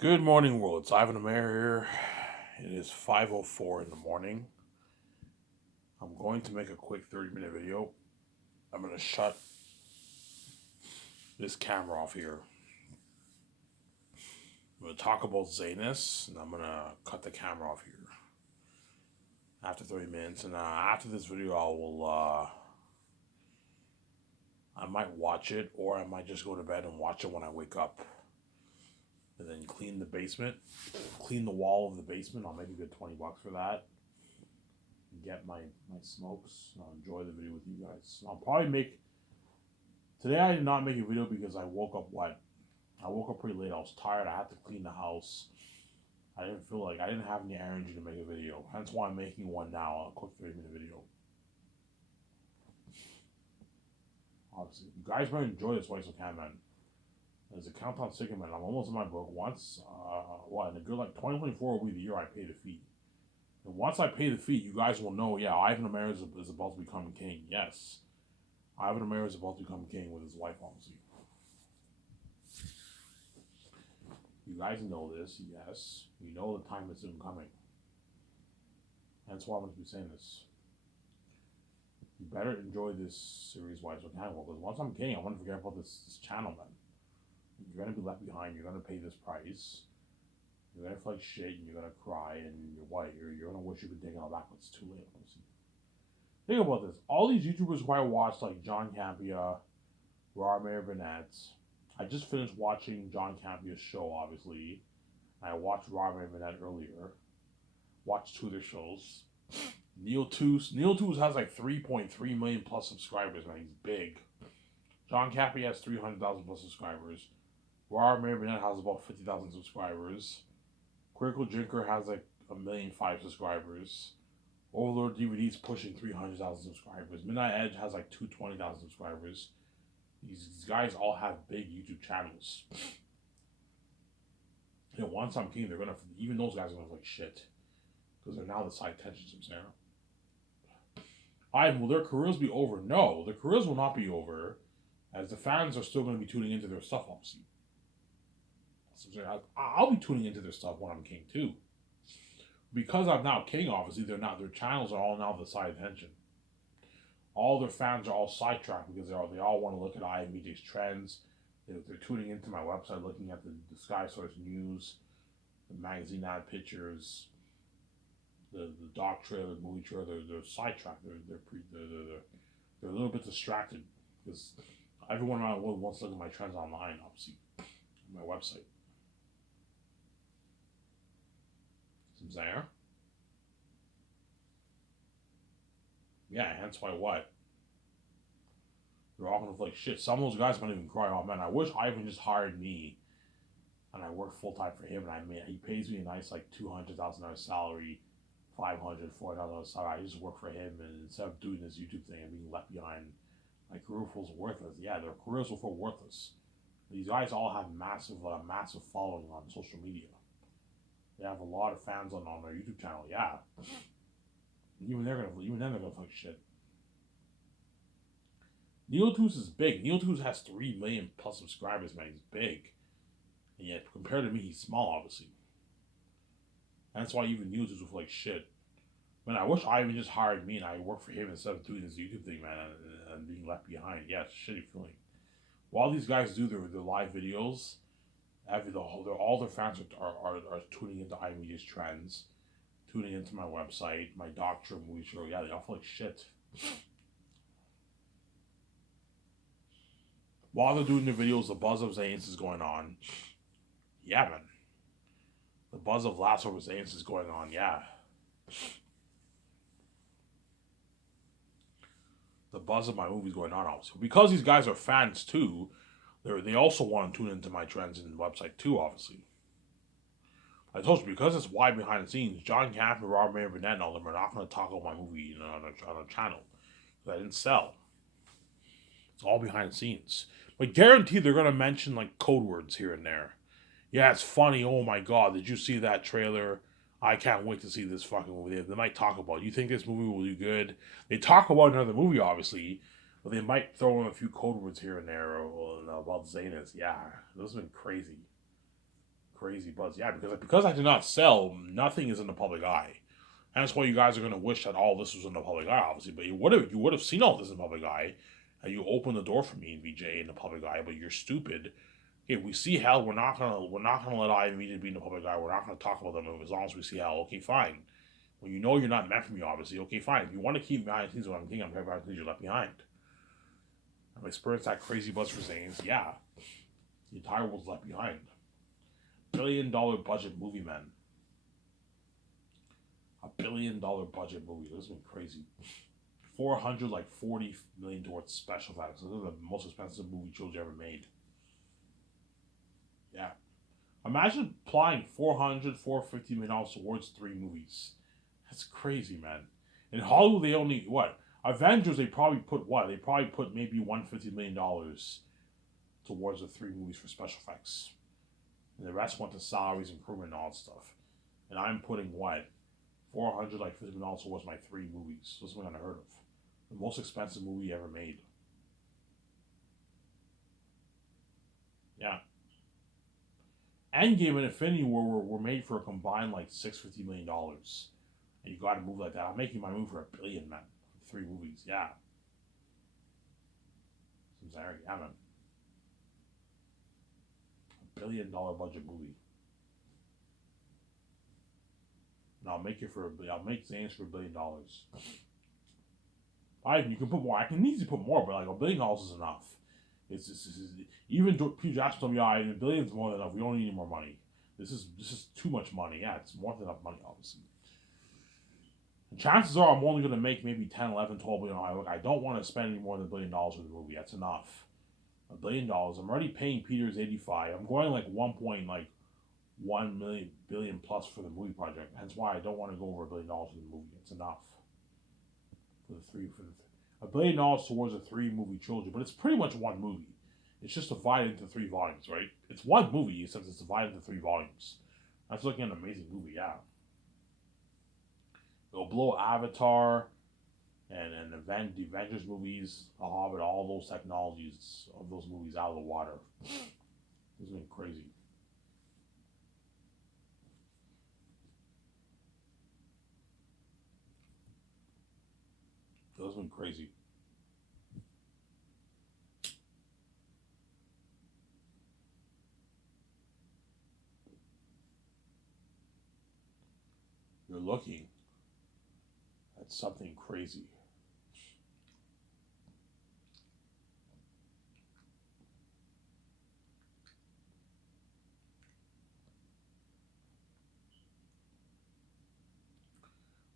Good morning, world. It's Ivan Amer here. It is 5:04 in the morning. I'm going to make a quick 30-minute video. I'm going to shut this camera off here. I'm going to talk about Zanus, and I'm going to cut the camera off here after 30 minutes. And after this video, I might watch it, or I might just go to bed and watch it when I wake up. And then clean the basement, clean the wall of the basement. I'll make a good $20 for that. Get my smokes. I'll enjoy the video with you guys. I'll probably make. Today I did not make a video because I woke up wet. I woke up pretty late. I was tired. I had to clean the house. I didn't have any energy to make a video. Hence why I'm making one now, a quick 30-minute video. Obviously, you guys might enjoy this White Can Man. There's a countdown sticker, man. I'm almost in my book. Once, in a good 2024 will be the year I pay the fee. And once I pay the fee, you guys will know, yeah, Ivan Amer is about to become king. Yes. Ivan Amer is about to become king with his wife, obviously. You guys know this, yes. You know the time is soon coming. Hence why I'm going to be saying this. You better enjoy this series Wise or Can, because once I'm king, I want to forget about this channel, man. You're going to be left behind. You're going to pay this price. You're going to feel like shit, and you're going to cry, and you're going to wish you could take it all back, but it's too late, obviously. Think about this. All these YouTubers who I watched, like John Campea, Rarmare Burnett. I just finished watching John Campea's show, obviously. I watched Rarmare Burnett earlier. Watched two of their shows. Neil Toos has like 3.3 million plus subscribers, man. He's big. John Campea has 300,000 plus subscribers. Rarmare Burnett has about 50,000 subscribers. Critical Drinker has like 1,000,005 subscribers. Overlord DVD's pushing 300,000 subscribers. Midnight Edge has like 220,000 subscribers. These guys all have big YouTube channels. You know, once I'm king, even those guys are gonna look like shit. Because they're now the side tensions from Sarah. Will their careers be over? No, their careers will not be over. As the fans are still going to be tuning into their stuff, obviously. I'll be tuning into their stuff when I'm king too. Because I'm now king, obviously, their channels are all now the side attention. All their fans are all sidetracked because they all want to look at IMDj's trends. They're tuning into my website, looking at the Sky Source news, the magazine ad pictures, the doc trailer, the movie trailer. They're sidetracked. They're a little bit distracted because everyone around the world wants to look at my trends online, obviously, on my website. Some there. Yeah, hence why what? They're all gonna feel like shit. Some of those guys might even cry, oh man, I wish Ivan just hired me and I work full time for him and he pays me a nice like $200,000 salary, $500,000, $400,000 salary. I just work for him, and instead of doing this YouTube thing and being left behind, my career feels worthless. Yeah, their careers will feel worthless. These guys all have massive following on social media. They have a lot of fans on their YouTube channel. Yeah, even then they're gonna feel like shit. Neil Toos is big. Neil Toos has 3 million plus subscribers, man. He's big. And yet, compared to me, he's small, obviously. And that's why even Neil Toos will feel like shit. Man, I wish Ivan just hired me and I worked for him instead of doing this YouTube thing, man, and being left behind. Yeah, it's a shitty feeling. While these guys do their live videos, all their fans are tuning into iMedia's trends, tuning into my website, my doctor movie show. Yeah, they all feel like shit. While they're doing the videos, the buzz of Zanes is going on. Yeah, man. The buzz of Last of Zanes is going on. Yeah. The buzz of my movie's going on, obviously. Because these guys are fans too, they also want to tune into my trends and website too, obviously. I told you, because it's wide behind the scenes, John Camp and Rarmare Burnett and all them are not going to talk about my movie on a channel. Because I didn't sell. It's all behind the scenes. But guaranteed they're going to mention like code words here and there. Yeah, it's funny. Oh my god, did you see that trailer? I can't wait to see this fucking movie. They might talk about it. You think this movie will do good? They talk about another movie, obviously, but they might throw in a few code words here and there about Zanus. Yeah, this has been crazy. crazy buzz. Yeah, because I did not sell, nothing is in the public eye. And that's why you guys are gonna wish that all this was in the public eye, obviously. But you would have seen all this in the public eye, and you opened the door for me and VJ in the public eye. But you're stupid. If we see hell, we're not gonna let I and VJ be in the public eye. We're not gonna talk about them as long as we see hell. Okay, fine. Well, you know you're not meant for me, obviously. Okay, fine. If you want to keep behind the scenes what I'm thinking, I'm behind the scenes you're left behind. I've experienced that crazy buzz for Zanes. Yeah, the entire world's left behind. $1 billion budget movie, man. $1 billion budget movie. This has been crazy. 40 million towards special effects. This is the most expensive movie trilogy ever made. Yeah. Imagine applying 450 million dollars towards 3 movies. That's crazy, man. In Hollywood, they only what? Avengers, they probably put what? They probably put maybe $150 million towards the 3 movies for special effects, and the rest went to salaries and crewmen and all that stuff. And I'm putting what? $450 towards my 3 movies. This is something unheard of. The most expensive movie ever made. Yeah. Endgame and Infinity War were made for a combined like $650 million. And you got to move like that. I'm making my move for $1 billion, man. 3 movies, yeah. Yeah, man. $1 billion budget movie. And I'll make it for I'll make Zane's for $1 billion. You can put more. I can easily put more, but like $1 billion is enough. It's even Peter Jackson told me, "Yeah, $1 billion is more than enough. We don't need any more money. This is too much money. Yeah, it's more than enough money, obviously." And chances are I'm only going to make maybe 10, 11, 12 billion. Look, I don't want to spend any more than $1 billion for the movie. That's enough. $1 billion. I'm already paying Peter's 85. I'm going like 1 billion plus for the movie project. Hence why I don't want to go over $1 billion for the movie. It's enough for $1 billion towards a 3 movie trilogy, but it's pretty much one movie. It's just divided into 3 volumes, right? It's one movie since it's divided into 3 volumes. That's looking at an amazing movie, yeah. It'll blow Avatar and the Avengers movies, The Hobbit, all those technologies of those movies out of the water. It's been crazy. It's been crazy. You're looking at something crazy.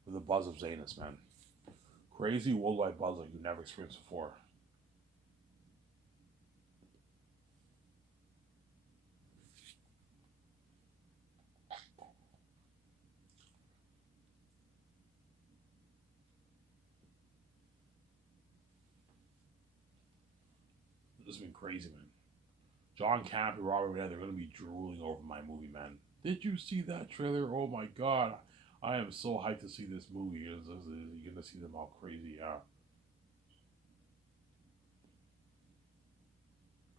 With the buzz of Zanus, man. Crazy worldwide buzz like you've never experienced before. This has been crazy, man. John Camp and Robert Redford, they're going to be drooling over my movie, man. Did you see that trailer? Oh my god. I am so hyped to see this movie. You're going to see them all crazy, yeah.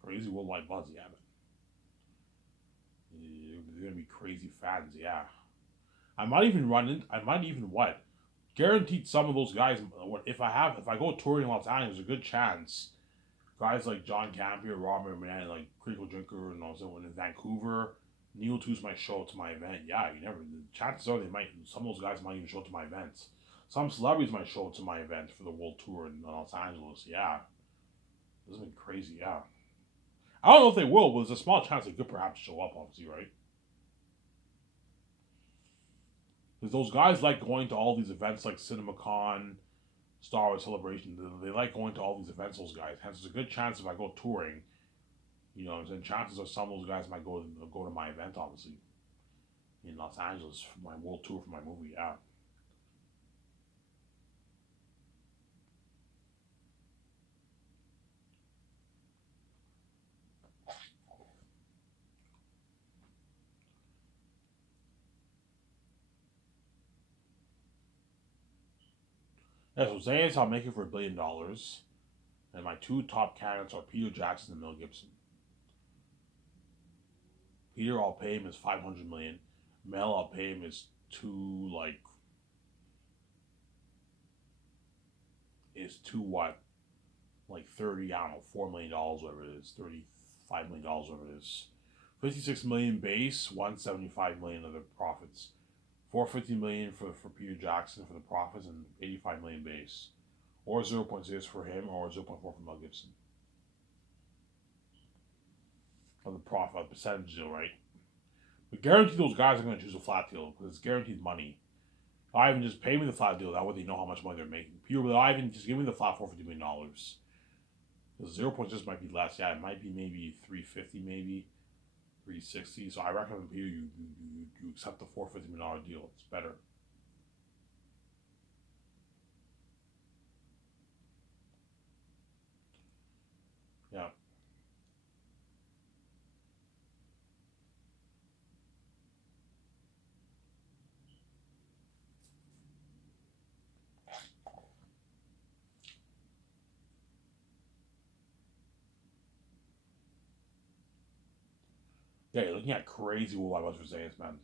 Crazy worldwide buzz, yeah, man. They're going to be crazy fans, yeah. I might even what? Guaranteed some of those guys, if I go touring Los Angeles, there's a good chance guys like John Campion, Robert Man, like Crinkle Drinker, and also in Vancouver, Neil Tooth might show up to my event. Yeah, you never. The chances are they might. Some of those guys might even show up to my events. Some celebrities might show up to my event for the world tour in Los Angeles. Yeah, this has been crazy. Yeah, I don't know if they will, but there's a small chance they could perhaps show up. Obviously, right? Because those guys like going to all these events like CinemaCon, Star Wars Celebration. They like going to all these events. Those guys. Hence, there's a good chance if I go touring, and chances are some of those guys might go to my event, obviously, in Los Angeles for my world tour for my movie. Yeah. Yeah, so Zayas, I'll make it for $1 billion. And my 2 top candidates are Peter Jackson and Mel Gibson. Peter, I'll pay him is 500 million. Mel, I'll pay him is two what? Like 30, I don't know, $4 million, whatever it is, $35 million, whatever it is. 56 million base, 175 million of the profits. 450 million for Peter Jackson for the profits and 85 million base. Or 0.6 for him or 0.4 for Mel Gibson. Of the profit, of percentage deal, right? But guarantee those guys are going to choose a flat deal because it's guaranteed money. Ivan, just pay me the flat deal. That way they know how much money they're making. Peter with Ivan, just give me the flat $450 million. The 0.6 might be less. Yeah, it might be maybe 350, maybe 360. So I recommend Peter you accept the $450 million deal. It's better. Yeah. Yeah, you're looking at crazy worldwide buzz for Zayn's, man.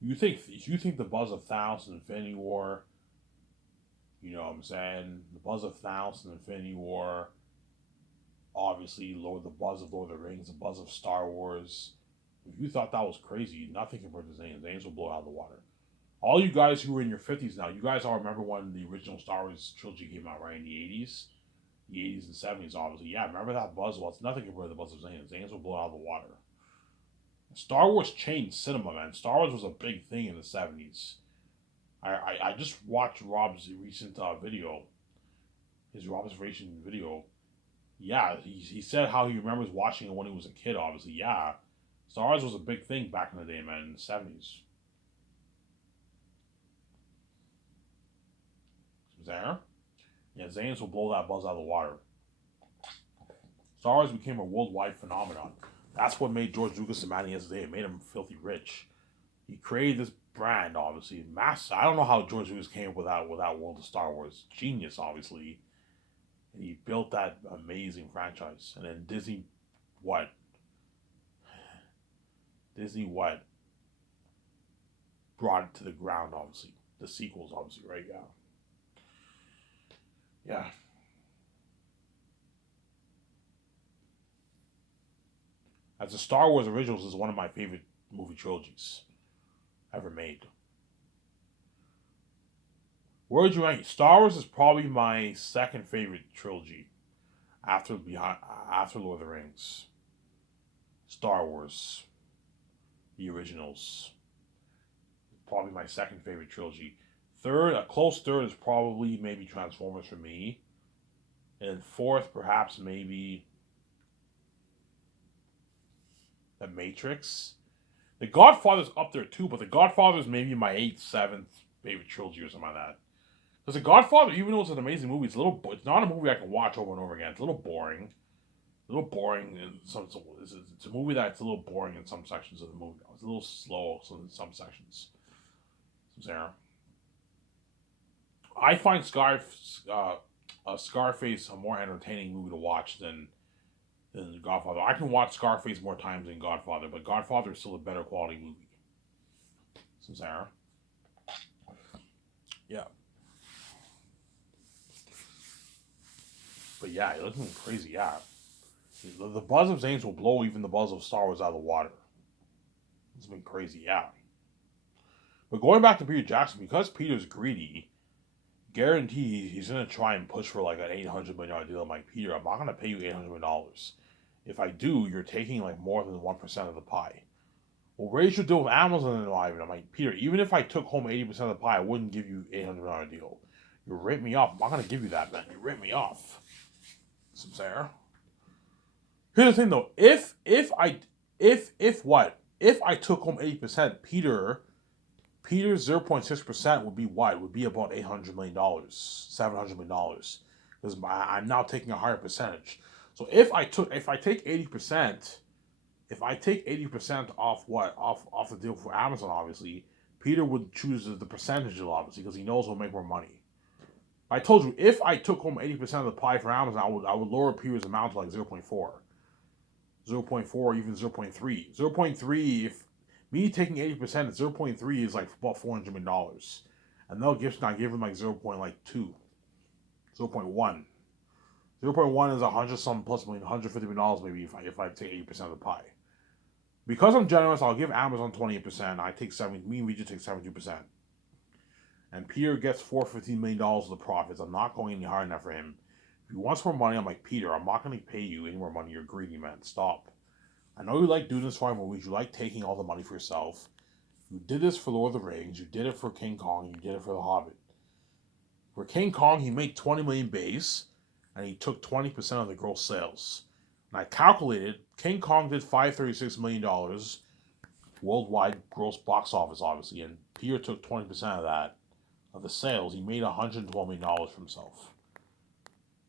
You think the buzz of Thanos and Infinity War, you know what I'm saying? The buzz of Thanos and Infinity War, obviously the buzz of Lord of the Rings, the buzz of Star Wars. If you thought that was crazy, nothing compared to Zayn. Zayn's will blow out of the water. All you guys who are in your 50s now, you guys all remember when the original Star Wars trilogy came out, right? In the 80s? The 80s and 70s, obviously. Yeah, remember that buzz? Well, it's nothing compared to the buzz of Zayn. Zayn's will blow out of the water. Star Wars changed cinema, man. Star Wars was a big thing in the 70s. I just watched Rob's recent video, his observation video. Yeah, he said how he remembers watching it when he was a kid, obviously. Yeah, Star Wars was a big thing back in the day, man, in the 70s. There? Yeah, Zayn's will blow that buzz out of the water. Star Wars became a worldwide phenomenon. That's what made George Lucas the man he is today. It made him filthy rich. He created this brand, obviously. I don't know how George Lucas came up with that world of Star Wars. Genius, obviously. And he built that amazing franchise. And then Disney, what? Disney, what? Brought it to the ground, obviously. The sequels, obviously, right? Yeah. Yeah. As the Star Wars Originals is one of my favorite movie trilogies ever made. Where would you rank? Star Wars is probably my second favorite trilogy after Lord of the Rings. Star Wars, the originals, probably my second favorite trilogy. Third, a close third is probably maybe Transformers for me, and fourth perhaps maybe The Matrix. The Godfather's up there too, but The Godfather's maybe my eighth, seventh favorite trilogy or something like that. Because The Godfather, even though it's an amazing movie, it's not a movie I can watch over and over again. It's a little boring. A little boring in some. It's a movie that's a little boring in some sections of the movie. It's a little slow in some sections. Sarah, I find Scarface a more entertaining movie to watch than Godfather. I can watch Scarface more times than Godfather, but Godfather is still a better quality movie. Sarah, yeah. But yeah, you're looking crazy. Yeah, the buzz of Zane's will blow even the buzz of Star Wars out of the water. It's been crazy. Yeah. But going back to Peter Jackson, because Peter's greedy, guarantee he's gonna try and push for like an $800 million deal. I'm like, Peter, I'm not gonna pay you $800 million. If I do, you're taking like more than 1% of the pie. Well, raise your deal with Amazon and Ivan. I'm like, Peter, even if I took home 80% of the pie, I wouldn't give you $800 million deal. You rip me off. I'm not gonna give you that, man. You rip me off. Some Sarah. Here's the thing though. If I took home 80%, Peter's 0.6% would be what? Would be about $800 million, $700 million. Because I'm now taking a higher percentage. So if I take 80%, if I take 80% off the deal for Amazon, obviously, Peter would choose the percentage deal, obviously, because he knows he'll make more money. I told you, if I took home 80% of the pie for Amazon, I would lower Peter's amount to like 0.4. 0.4, or even 0.3. 0.3, if me taking 80% at 0.3 is like about $400 million. And Mel Gibson, I give him like 0.2, 0.1. 0.1 is 100 some plus million, $150 million maybe if I take 80% of the pie. Because I'm generous, I'll give Amazon 28%. I take 70. Me and Regis take 72%. And Peter gets $415 million of the profits. I'm not going any higher than that for him. If he wants more money, I'm like, Peter, I'm not going to pay you any more money. You're greedy, man. Stop. I know you like doing this for movies. You like taking all the money for yourself. You did this for Lord of the Rings. You did it for King Kong. You did it for The Hobbit. For King Kong, he made 20 million base, and he took 20% of the gross sales. And I calculated, King Kong did $536 million worldwide gross box office, obviously, and Peter took 20% of that, of the sales. He made $112 million for himself.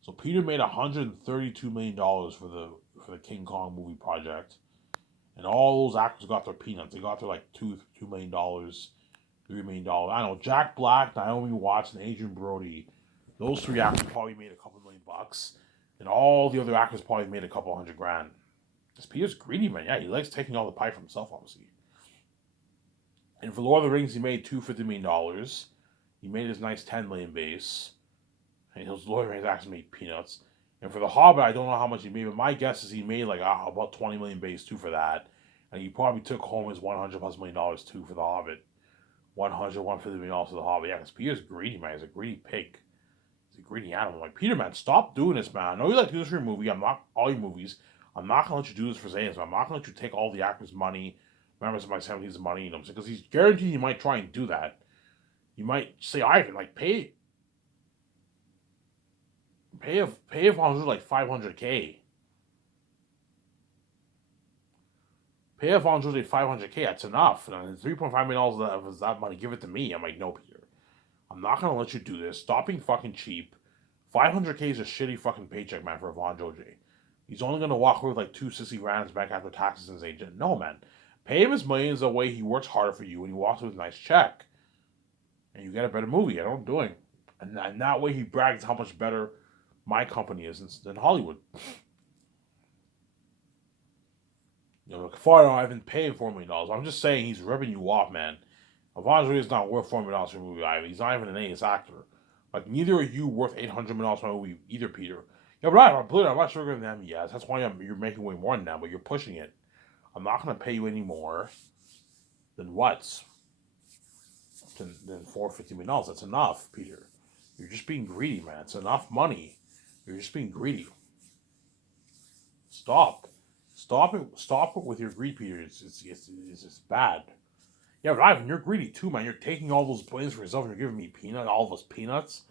So Peter made $132 million for the King Kong movie project. And all those actors got their peanuts. They got their like $2 million, $3 million. I don't know, Jack Black, Naomi Watts, and Adrian Brody. Those three actors probably made a couple $1,000,000. And all the other actors probably made a couple $100,000. Because Peter's greedy, man. Yeah, he likes taking all the pie for himself, obviously. And for Lord of the Rings, he made $250 million. He made his nice 10 million base. And his Lord of the Rings actually made peanuts. And for The Hobbit, I don't know how much he made, but my guess is he made like about 20 million base too for that. And he probably took home his $100+ million too for The Hobbit. 100, $150 million for The Hobbit. Yeah, because Peter's greedy, man. He's a greedy pig. He's a greedy animal. Like, Peter, man, stop doing this, man. I know you like to do this for your movie. I'm not, all your movies. I'm not going to let you do this for Zane's, man. I'm not going to let you take all the actors' money, members of my 70s money, you know what I'm saying? Because he's guaranteed he might try and do that. You might say, Ivan, like, pay a volunteer like $500K. Pay a volunteer like $500K. That's enough. And $3.5 million of that money, give it to me. I'm like, no, Peter. I'm not gonna let you do this. Stop being fucking cheap. $500K is a shitty fucking paycheck, man, for Von J. He's only gonna walk away with like $260,000 in his bank after taxes and his agent. No, man. Pay him his millions the way he works harder for you and he walks with a nice check. And you get a better movie. I know what I'm doing. And that way he brags how much better my company is than Hollywood. You know, far I haven't paid $4 million. I'm just saying he's ripping you off, man. Avonjou is not worth $4 million for a movie, Ivan. He's not even an A-list actor. Like, neither are you worth $800 million for a movie, either, Peter. Yeah, but I'm not sure than them, yes. That's why you're making way more than them, but you're pushing it. I'm not going to pay you any more than what? Than $450 million. That's enough, Peter. You're just being greedy, man. It's enough money. You're just being greedy. Stop. Stop it with your greed, Peter. It's bad. Yeah, but Ivan, you're greedy too, man. You're taking all those billions for yourself and you're giving me all those peanuts.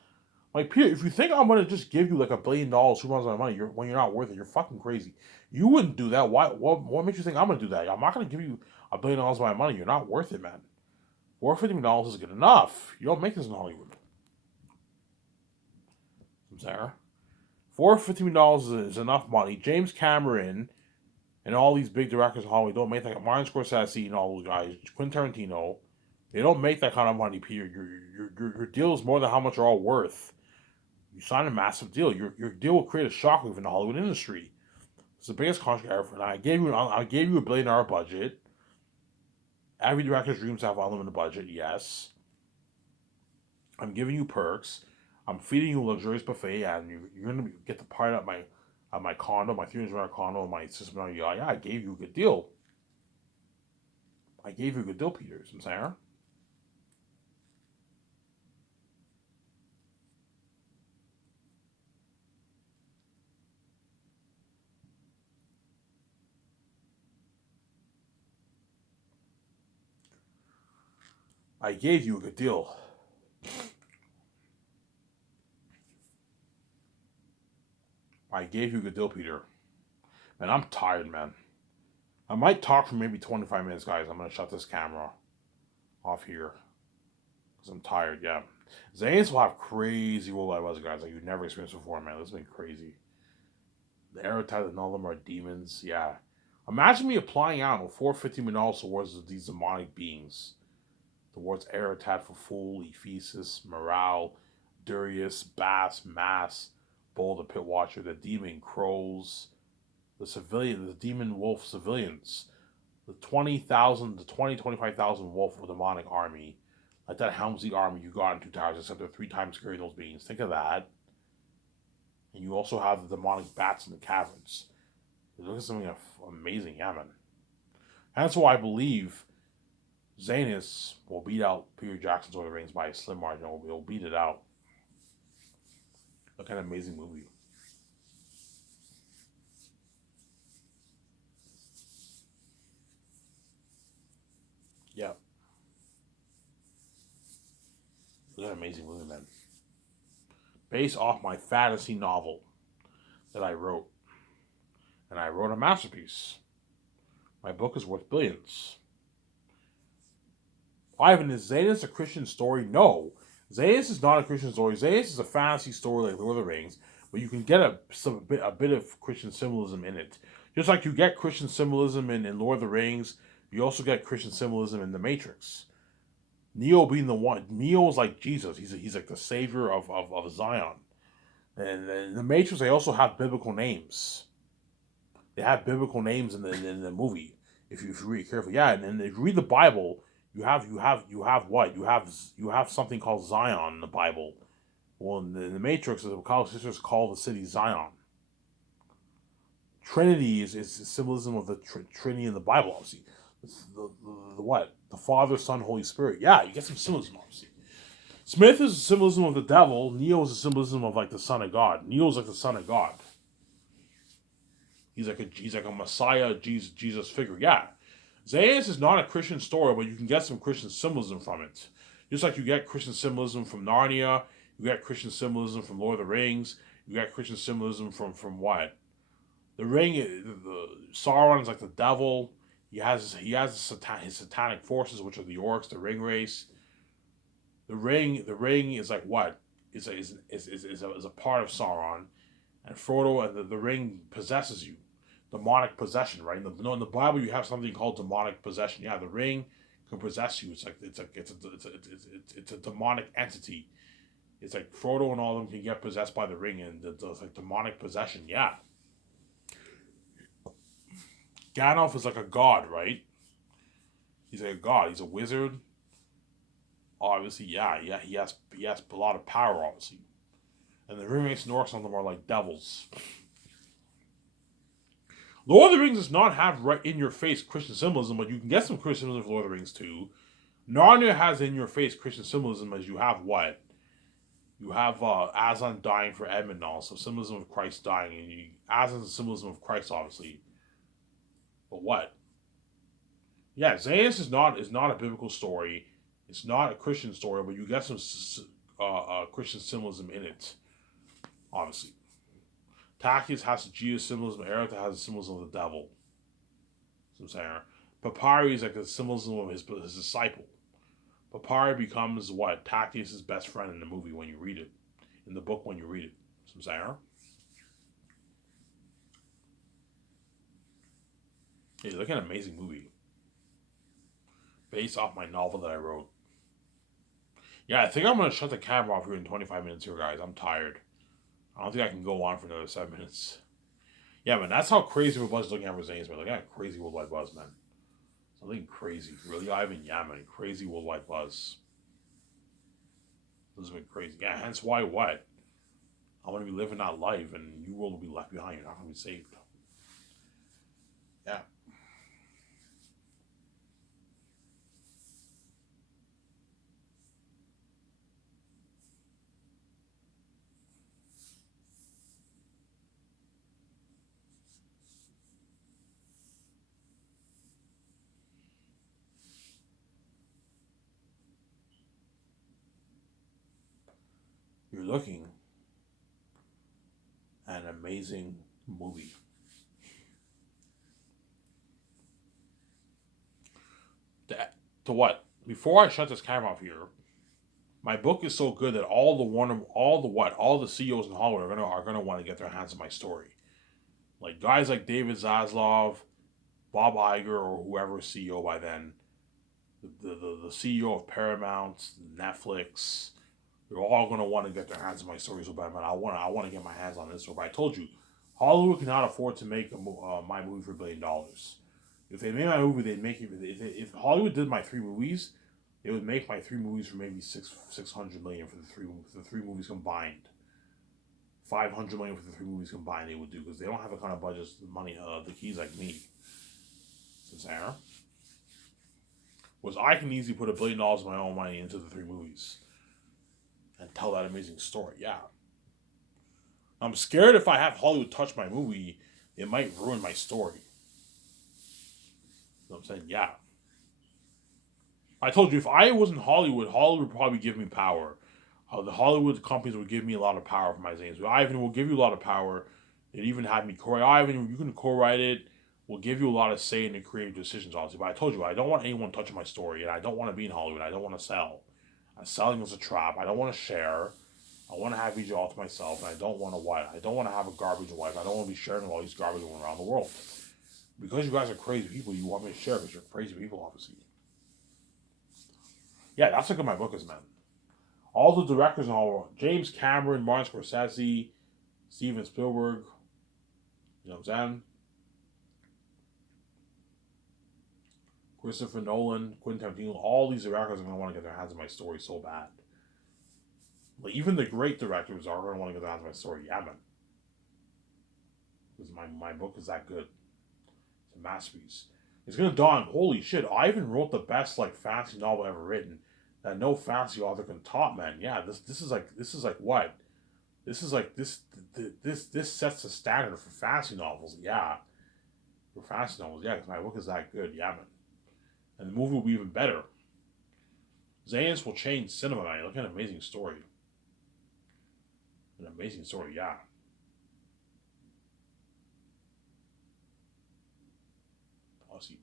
Like, Peter, if you think I'm gonna just give you like $1 billion, 2 months of my money, when you're not worth it, you're fucking crazy. You wouldn't do that. Why? What makes you think I'm gonna do that? I'm not gonna give you $1 billion of my money. You're not worth it, man. $450 million is good enough. You don't make this in Hollywood. I'm sorry. $450 million is enough money. James Cameron and all these big directors in Hollywood don't make that. Martin Scorsese and all those guys, Quentin Tarantino, they don't make that kind of money, Peter. Your deal is more than how much you're all worth. You signed a massive deal. Your deal will create a shockwave in the Hollywood industry. It's the biggest contract ever. And I gave you $1 billion budget. Every director's dreams have unlimited budget. Yes. I'm giving you perks. I'm feeding you a luxurious buffet, and you're gonna get the part of my condo, my $300 condo, my system. Yeah, I gave you a good deal. I gave you a good deal, Peter. I'm saying. I gave you a good deal. I gave you a good deal, Peter. Man, I'm tired, man. I might talk for maybe 25 minutes, guys. I'm going to shut this camera off here. Because I'm tired, yeah. Zanes will have crazy worldwide weather, guys, like you've never experienced before, man. This has been crazy. The Aerotat and all of them are demons, yeah. Imagine me applying out $450 million towards these demonic beings. Towards Aerotat for Fool, Ephesus, Morale, Durius, Bass, Mass, Bull the Pit Watcher, the Demon, Crows, the demon wolf civilians, the 20,000, the 25,000 wolf or demonic army, like that Helmsley army you got in 2000, except they're 3 times scarier those beings. Think of that. And you also have the demonic bats in the caverns. Look at something amazing, yeah, man. And that's why I believe Zanus will beat out Peter Jackson's Lord of the Rings by a slim margin. He'll beat it out. What kind of amazing movie. Yeah. What an amazing movie, man. Based off my fantasy novel that I wrote. And I wrote a masterpiece. My book is worth billions. Ivan, is Zanus a Christian story? No. Zanus is not a Christian story. Zanus is a fantasy story like Lord of the Rings, but you can get a bit of Christian symbolism in it. Just like you get Christian symbolism in Lord of the Rings, you also get Christian symbolism in The Matrix. Neo being the one, Neo is like Jesus. He's like the savior of Zion. And in The Matrix, they also have biblical names. They have biblical names in the movie. If you read it carefully, yeah. And if you read the Bible, you have what? You have something called Zion in the Bible. Well, in the Matrix, the Wachowski sisters call the city Zion. Trinity is symbolism of the Trinity in the Bible, obviously. The what? The Father, Son, Holy Spirit. Yeah, you get some symbolism, obviously. Smith is a symbolism of the devil. Neo is a symbolism of like the Son of God. Neo is like the Son of God. He's like a Messiah, Jesus figure. Yeah, Zanus is not a Christian story, but you can get some Christian symbolism from it. Just like you get Christian symbolism from Narnia, you get Christian symbolism from Lord of the Rings, you get Christian symbolism from what? The ring, the Sauron is like the devil. He has his satanic forces, which are the orcs, the ring race. The ring is like what? Is a part of Sauron, and Frodo and the ring possesses you. Demonic possession, right? In the Bible, you have something called demonic possession. Yeah, the ring can possess you. It's a demonic entity. It's like Frodo and all of them can get possessed by the ring, and it's like demonic possession. Yeah, Gandalf is like a god, right? He's like a god. He's a wizard. Obviously, yeah. He has a lot of power, obviously. And the remakes Norse some of them are like devils. Lord of the Rings does not have right in your face Christian symbolism, but you can get some Christian symbolism for Lord of the Rings too. Narnia has in your face Christian symbolism as you have what? You have Aslan dying for Edmund also, symbolism of Christ dying, and Aslan's a symbolism of Christ, obviously. But what? Yeah, Zanus is not a biblical story. It's not a Christian story, but you get some Christian symbolism in it, obviously. Tachys has the Jesus symbolism. Eretha has the symbolism of the devil. That's what I'm saying. Papyri is like the symbolism of his disciple. Papyri becomes what? Tachys' best friend in the movie when you read it. In the book when you read it. That's what I'm saying. Hey, look at an amazing movie. Based off my novel that I wrote. Yeah, I think I'm going to shut the camera off here in 25 minutes here, guys. I'm tired. I don't think I can go on for another 7 minutes. Yeah, man, that's how crazy of a buzz looking at Rosanes, man. Look at crazy worldwide buzz, man. Something crazy. Really, Ivan? Yeah, man. Crazy worldwide buzz. This has been crazy. Yeah, hence why what? I want to be living that life, and you will be left behind. You're not going to be saved. Yeah. You're looking at an amazing movie. To what? Before I shut this camera off here, my book is so good that all the CEOs in Hollywood are gonna want to get their hands on my story. Like guys like David Zaslav, Bob Iger, or whoever CEO by then, the CEO of Paramount, Netflix, they're all gonna want to get their hands on my story so bad, man. I want to get my hands on this. So, but I told you, Hollywood cannot afford to make my movie for $1 billion. If they made my movie, they'd make it. If Hollywood did my 3 movies, they would make my 3 movies for maybe 600 million for the three movies combined. 500 million for the 3 movies combined. They would do because they don't have the kind of budgets, the money, the keys like me. Since Sarah was I can easily put $1 billion of my own money into the 3 movies and tell that amazing story. Yeah, I'm scared if I have Hollywood touch my movie, it might ruin my story. You know what I'm saying? Yeah. I told you, if I was in Hollywood, Hollywood would probably give me power. The Hollywood companies would give me a lot of power for my things. Ivan will give you a lot of power. They'd even have me co-write. Ivan, you can co-write it. We'll give you a lot of say in the creative decisions, obviously. But I told you, I don't want anyone touching my story, and I don't want to be in Hollywood. I don't want to sell. Selling is a trap. I don't want to share. I want to have each all to myself, and I don't want to what? I don't want to have a garbage wife. I don't want to be sharing all these garbage around the world. Because you guys are crazy people, you want me to share because you're crazy people, obviously. Yeah, that's look at my book is, man. All the directors and all James Cameron, Martin Scorsese, Steven Spielberg, you know what I'm saying? Christopher Nolan, Quentin Tarantino, all these directors are going to want to get their hands on my story so bad. Like, even the great directors are going to want to get their hands on my story. Yeah, man. Because my book is that good. It's a masterpiece. It's going to dawn, holy shit, I even wrote the best, like, fantasy novel ever written that no fantasy author can top, man. Yeah, this is like what? This sets the standard for fantasy novels. Yeah. For fantasy novels, yeah, because my book is that good. Yeah, man. And the movie will be even better. Zayas will change cinema, man. Look at an amazing story. An amazing story, yeah. Awesome.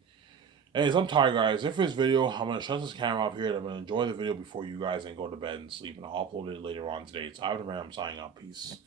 Anyways, I'm tired, guys. If this video, I'm going to shut this camera off here and I'm going to enjoy the video before you guys and go to bed and sleep. And I'll upload it later on today. It's Ivan Ram signing out. Peace.